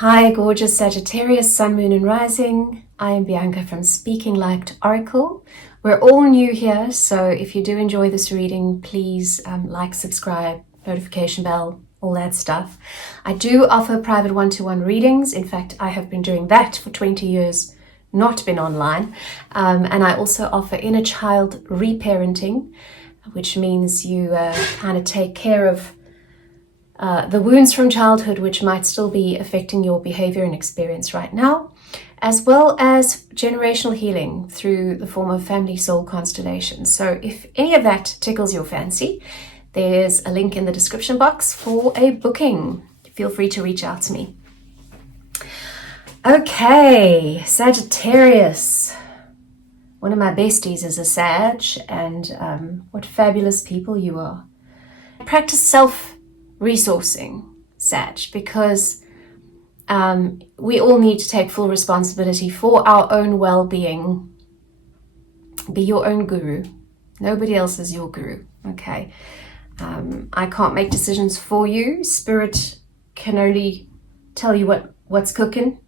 Hi, gorgeous Sagittarius, Sun, Moon, and Rising. I am Bianca from Speaking Like Oracle. We're all new here, so if you do enjoy this reading, please like, subscribe, notification bell, all that stuff. I do offer private one-to-one readings. In fact, I have been doing that for 20 years, not been online. And I also offer inner child reparenting, which means you kind of take care of the wounds from childhood, which might still be affecting your behavior and experience right now, as well as generational healing through the form of family soul constellations. So if any of that tickles your fancy, there's a link in the description box for a booking. Feel free to reach out to me. Okay, Sagittarius. One of my besties is a Sag, and what fabulous people you are. Practice self-resourcing, Sag, because we all need to take full responsibility for our own well-being. Be your own guru. Nobody else is your guru, okay? I can't make decisions for you. Spirit can only tell you what's cooking,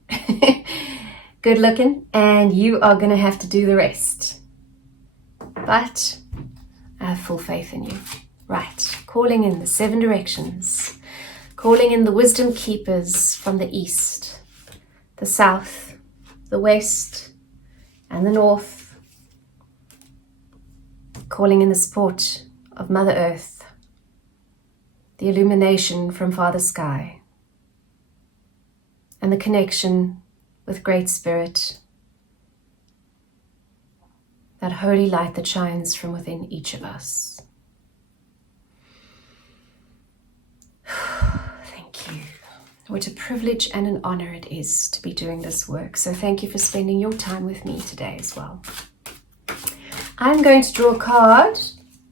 good looking, and you are going to have to do the rest. But I have full faith in you. Right, calling in the 7 directions, calling in the wisdom keepers from the east, the south, the west, and the north, calling in the support of Mother Earth, the illumination from Father Sky, and the connection with Great Spirit, that holy light that shines from within each of us. Thank you. What a privilege and an honor it is to be doing this work. So thank you for spending your time with me today as well. I'm going to draw a card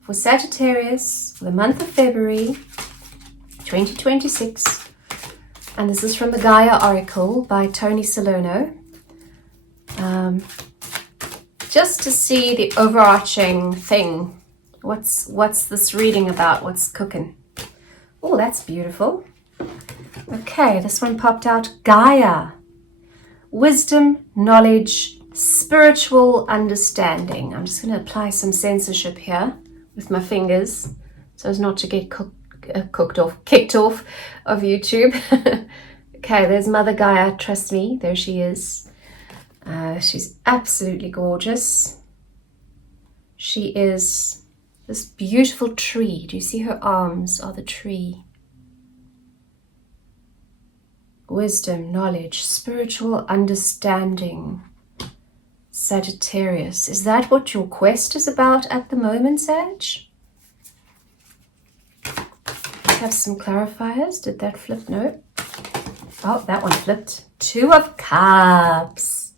for Sagittarius for the month of February 2026. And this is from the Gaia Oracle by Tony Salerno. Just to see the overarching thing. What's this reading about? What's cooking? Oh, that's beautiful. Okay, this one popped out. Gaia. Wisdom, knowledge, spiritual understanding. I'm just going to apply some censorship here with my fingers so as not to get kicked off of YouTube. Okay, there's Mother Gaia. Trust me, there she is. She's absolutely gorgeous. She is this beautiful tree. Do you see her arms are the tree? Wisdom, knowledge, spiritual understanding. Sagittarius. Is that what your quest is about at the moment, Sag? Have some clarifiers. Did that flip? No. Oh, that one flipped. 2 of Cups.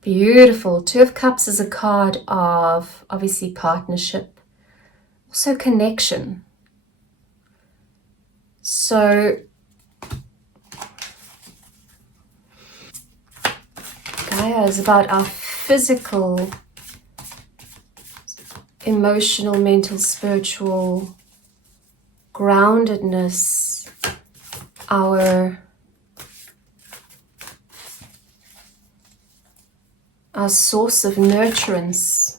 Beautiful. 2 of Cups is a card of obviously partnership. Also connection. So Gaia is about our physical, emotional, mental, spiritual groundedness, our source of nurturance.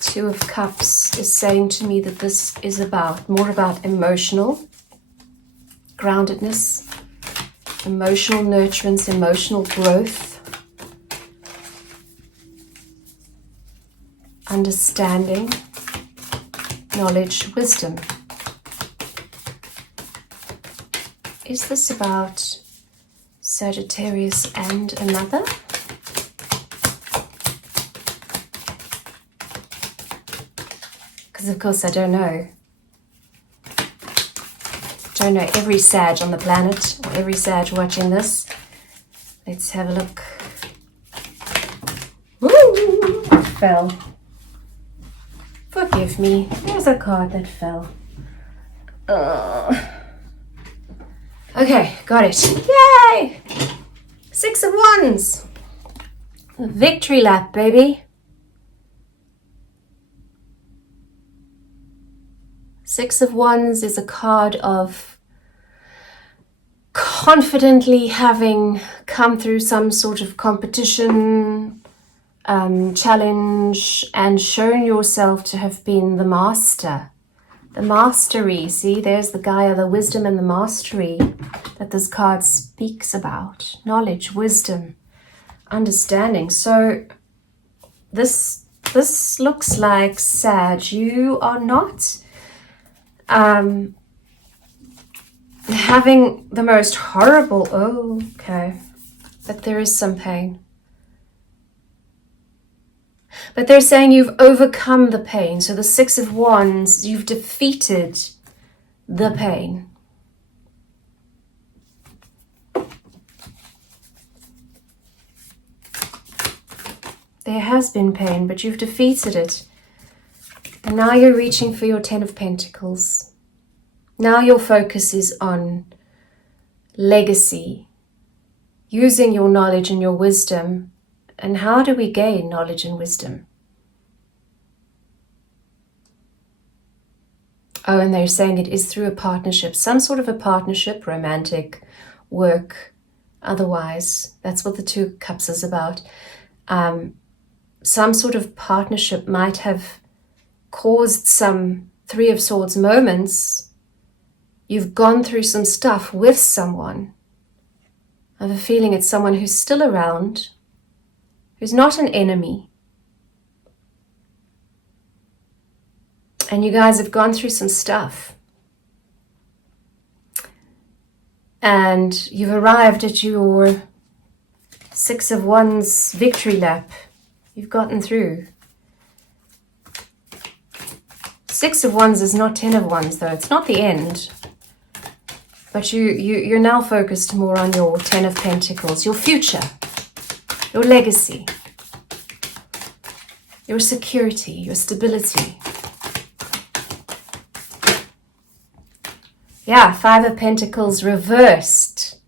2 of Cups is saying to me that this is more about emotional groundedness, emotional nurturance, emotional growth, understanding, knowledge, wisdom. Is this about Sagittarius and another? Because of course I don't know. Don't know every Sag on the planet or every Sag watching this. Let's have a look. Woo! Fell. Forgive me. There's a card that fell. Okay, got it. Yay! 6 of Wands. Victory lap, baby. 6 of Wands is a card of confidently having come through some sort of competition, challenge, and shown yourself to have been the master. The mastery, see, there's the Gaia, the wisdom and the mastery that this card speaks about. Knowledge, wisdom, understanding. So this looks like, Sag, you are not having the most horrible, but there is some pain. But they're saying you've overcome the pain. So the Six of Wands, you've defeated the pain. There has been pain, but you've defeated it. And now you're reaching for your Ten of Pentacles. Now your focus is on legacy, using your knowledge and your wisdom. And how do we gain knowledge and wisdom? Oh, and they're saying it is through a partnership, some sort of a partnership, romantic, work, otherwise. That's what the Two of Cups is about. Some sort of partnership might have caused some Three of Swords moments. You've gone through some stuff with someone. I have a feeling it's someone who's still around, who's not an enemy. And you guys have gone through some stuff. And you've arrived at your Six of Wands victory lap. You've gotten through. Six of Wands is not Ten of Wands, though. It's not the end. But you're now focused more on your Ten of Pentacles, your future, your legacy, your security, your stability. Yeah, Five of Pentacles reversed.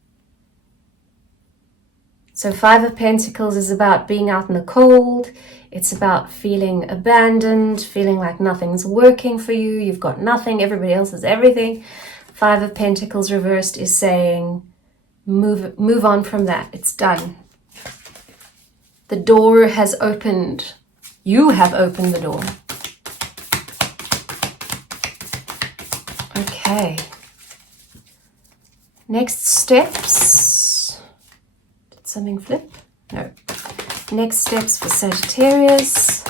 So Five of Pentacles is about being out in the cold. It's about feeling abandoned, feeling like nothing's working for you. You've got nothing. Everybody else has everything. Five of Pentacles reversed is saying, move on from that. It's done. The door has opened. You have opened the door. Okay. Next steps. Did something flip? No. Next steps for Sagittarius.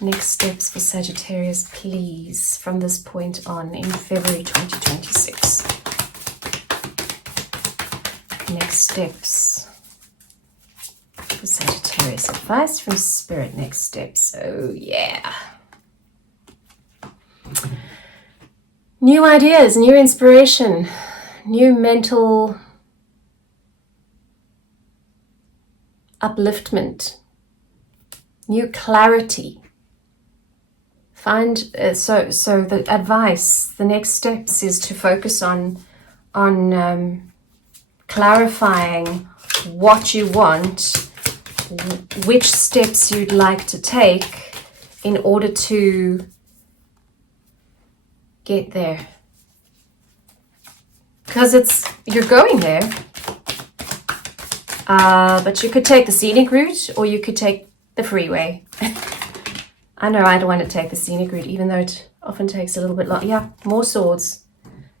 Next steps for Sagittarius, please, from this point on in February 2026. Next steps for Sagittarius. Advice from Spirit. Next steps. Oh, yeah. New ideas, new inspiration, new mental upliftment, new clarity. Find so the advice, the next steps is to focus on clarifying what you want, which steps you'd like to take in order to get there. Because you're going there. But you could take the scenic route or you could take the freeway. I know I don't want to take the scenic route, even though it often takes a little bit long. Yeah, more swords.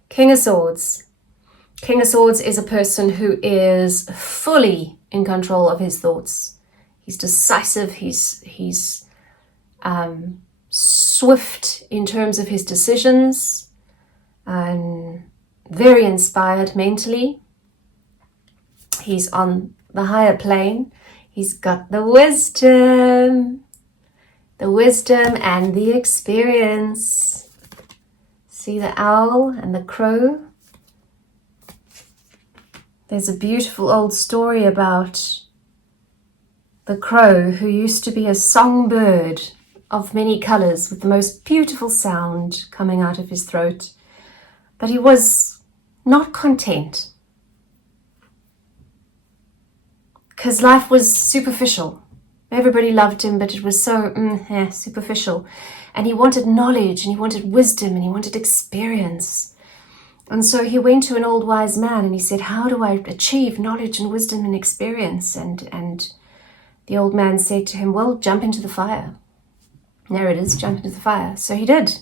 King of Swords. King of Swords is a person who is fully in control of his thoughts. He's decisive. He's swift in terms of his decisions. And very inspired mentally. He's on the higher plane. He's got the wisdom and the experience. See the owl and the crow? There's a beautiful old story about the crow who used to be a songbird of many colors with the most beautiful sound coming out of his throat. But he was not content. Because life was superficial. Everybody loved him, but it was so superficial. And he wanted knowledge, and he wanted wisdom, and he wanted experience. And so he went to an old wise man and he said, how do I achieve knowledge and wisdom and experience? And the old man said to him, well, jump into the fire. There it is, jump into the fire. So he did.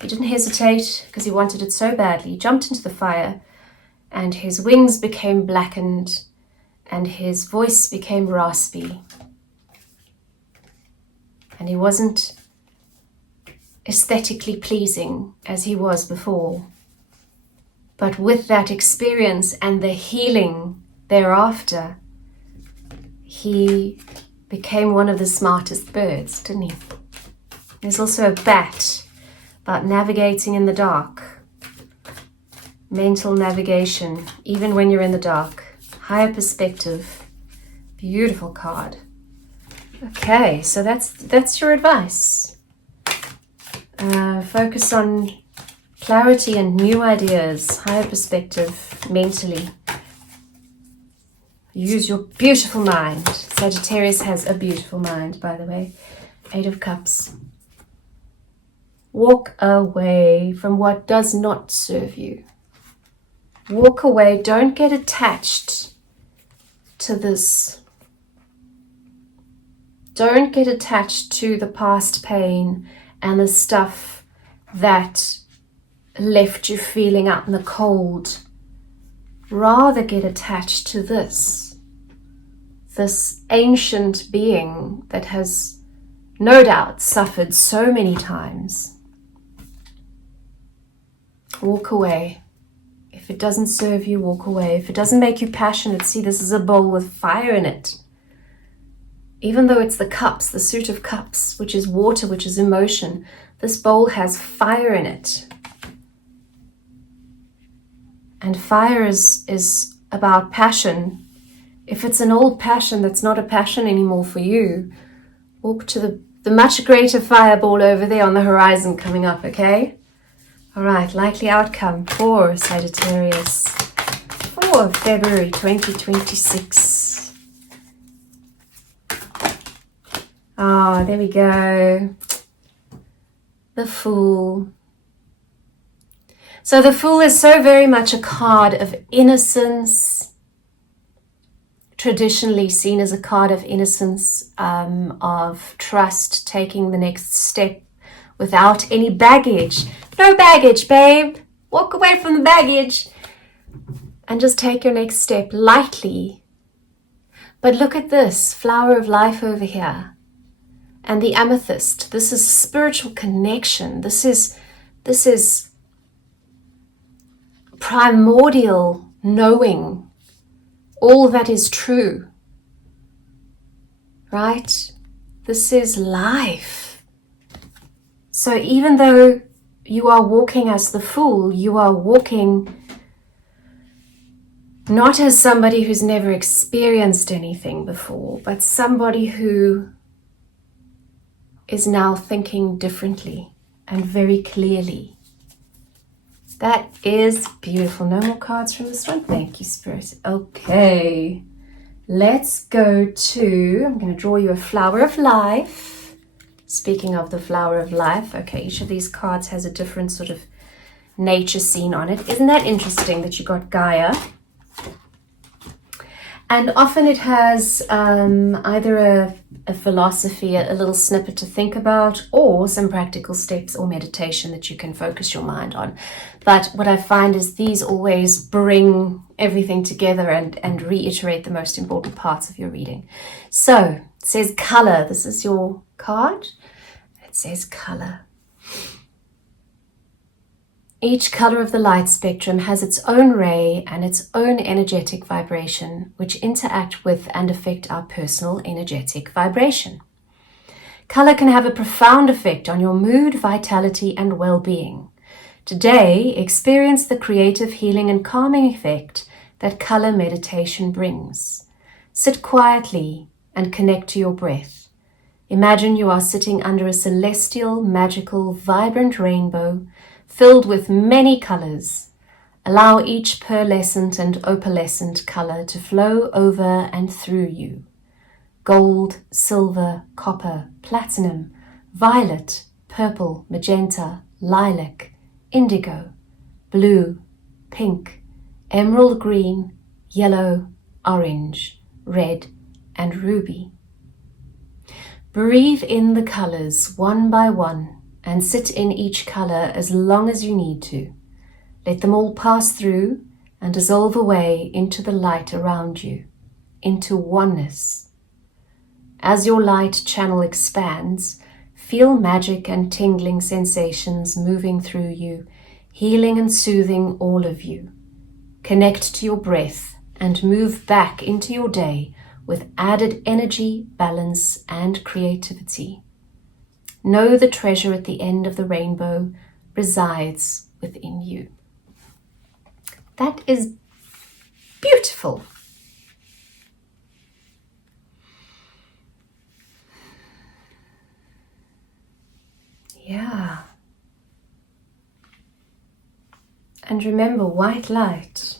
He didn't hesitate because he wanted it so badly. He jumped into the fire and his wings became blackened and his voice became raspy. And he wasn't aesthetically pleasing as he was before. But with that experience and the healing thereafter, he became one of the smartest birds, didn't he? There's also a bat about navigating in the dark. Mental navigation, even when you're in the dark. Higher perspective. Beautiful card. Okay, so that's your advice. Focus on clarity and new ideas. Higher perspective, mentally. Use your beautiful mind. Sagittarius has a beautiful mind, by the way. 8 of Cups. Walk away from what does not serve you. Walk away. Don't get attached to this. Don't get attached to the past pain and the stuff that left you feeling out in the cold. Rather get attached to this ancient being that has no doubt suffered so many times. Walk away. If it doesn't serve you, walk away. If it doesn't make you passionate, see, this is a bowl with fire in it. Even though it's the cups, the suit of cups, which is water, which is emotion, this bowl has fire in it. And fire is about passion. If it's an old passion that's not a passion anymore for you, walk to the much greater fireball over there on the horizon coming up, okay? All right, likely outcome for Sagittarius for February 2026. Ah, there we go. The Fool. So the Fool is so very much a card of innocence, traditionally seen as a card of innocence, of trust, taking the next step without any baggage. No baggage, babe. Walk away from the baggage and just take your next step lightly. But look at this flower of life over here and the amethyst. This is spiritual connection. This is primordial knowing all that is true, right? This is life. So even though you are walking as the Fool, you are walking not as somebody who's never experienced anything before, but somebody who is now thinking differently and very clearly. That is beautiful. No more cards from this one. Thank you, Spirit. Okay, let's go to, I'm going to draw you a flower of life. Speaking of the flower of life, okay, each of these cards has a different sort of nature scene on it. Isn't that interesting that you got Gaia? And often it has either a philosophy, a little snippet to think about, or some practical steps or meditation that you can focus your mind on. But what I find is these always bring everything together and reiterate the most important parts of your reading. So it says color. This is your card. It says color. Each color of the light spectrum has its own ray and its own energetic vibration, which interact with and affect our personal energetic vibration. Color can have a profound effect on your mood, vitality, and well-being. Today, experience the creative, healing, and calming effect that color meditation brings. Sit quietly and connect to your breath. Imagine you are sitting under a celestial, magical, vibrant rainbow filled with many colors. Allow each pearlescent and opalescent color to flow over and through you. Gold, silver, copper, platinum, violet, purple, magenta, lilac, indigo, blue, pink, emerald green, yellow, orange, red, and ruby. Breathe in the colors one by one and sit in each color as long as you need to. Let them all pass through and dissolve away into the light around you, into oneness. As your light channel expands, feel magic and tingling sensations moving through you, healing and soothing all of you. Connect to your breath and move back into your day with added energy, balance, and creativity. Know the treasure at the end of the rainbow resides within you. That is beautiful. Yeah. And remember, white light.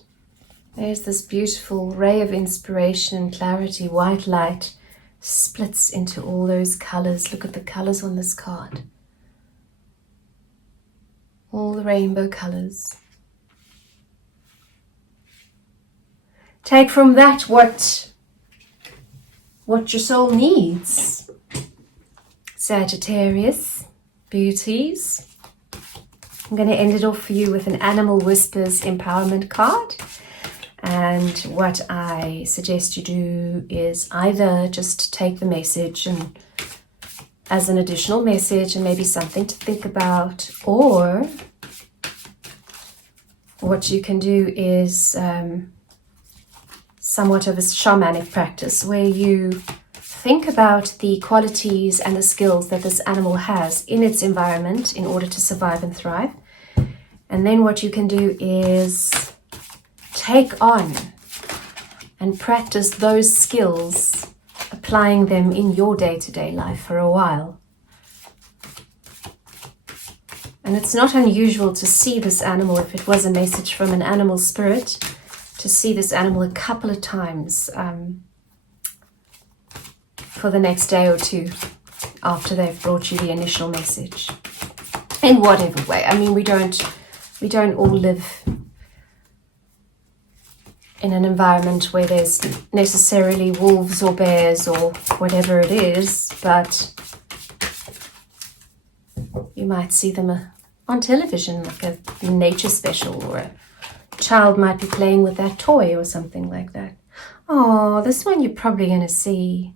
There's this beautiful ray of inspiration and clarity. White light splits into all those colors. Look at the colors on this card. All the rainbow colors. Take from that what your soul needs. Sagittarius, beauties. I'm going to end it off for you with an Animal Whispers empowerment card. And what I suggest you do is either just take the message and as an additional message and maybe something to think about, or what you can do is somewhat of a shamanic practice where you think about the qualities and the skills that this animal has in its environment in order to survive and thrive. And then what you can do is take on and practice those skills, applying them in your day-to-day life for a while. And it's not unusual to see this animal, if it was a message from an animal spirit, to see this animal a couple of times for the next day or two after they've brought you the initial message. In whatever way. I mean, we don't all live in an environment where there's necessarily wolves or bears or whatever it is, but you might see them on television, like a nature special, or a child might be playing with that toy or something like that. Oh, this one you're probably going to see.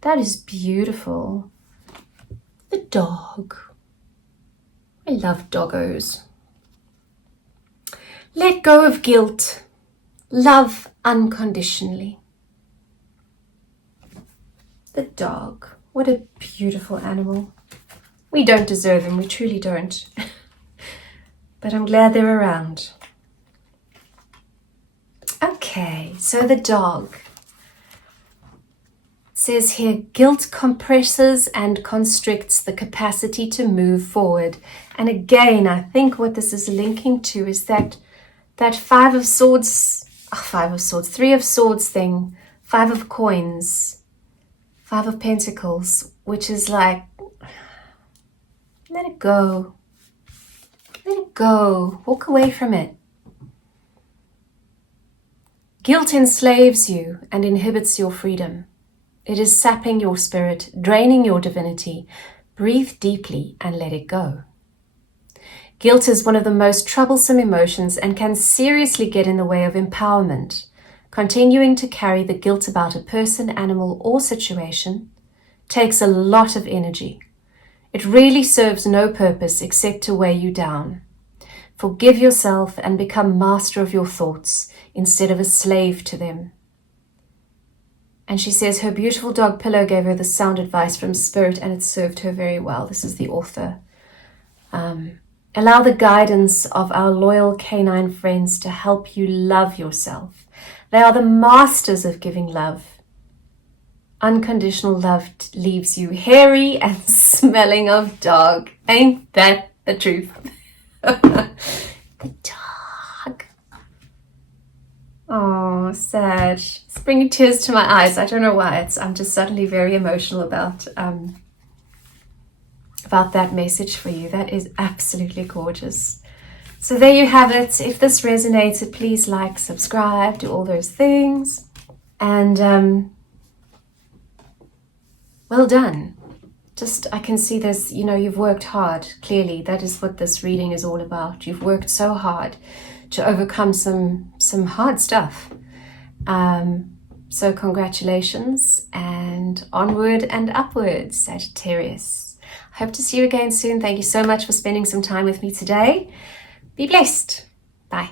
That is beautiful. The dog. I love doggos. Let go of guilt. Love unconditionally. The dog. What a beautiful animal. We don't deserve them, we truly don't. But I'm glad they're around. Okay, so the dog. It says here, guilt compresses and constricts the capacity to move forward. And again, I think what this is linking to is that Three of Swords thing, Five of Coins, Five of Pentacles, which is like, let it go. Let it go. Walk away from it. Guilt enslaves you and inhibits your freedom. It is sapping your spirit, draining your divinity. Breathe deeply and let it go. Guilt is one of the most troublesome emotions and can seriously get in the way of empowerment. Continuing to carry the guilt about a person, animal, or situation takes a lot of energy. It really serves no purpose except to weigh you down. Forgive yourself and become master of your thoughts instead of a slave to them. And she says her beautiful dog Pillow gave her the sound advice from Spirit and it served her very well. This is the author. Allow the guidance of our loyal canine friends to help you love yourself. They are the masters of giving love. Unconditional love leaves you hairy and smelling of dog. Ain't that the truth? The dog. Oh, sad. It's bringing tears to my eyes. I don't know why. I'm just suddenly very emotional about that message for you. That is absolutely gorgeous. So there you have it. If this resonated, please like, subscribe, do all those things. And well done. Just, I can see this, you know, you've worked hard. Clearly, that is what this reading is all about. You've worked so hard to overcome some hard stuff. So congratulations, and onward and upwards, Sagittarius. I hope to see you again soon. Thank you so much for spending some time with me today. Be blessed. Bye.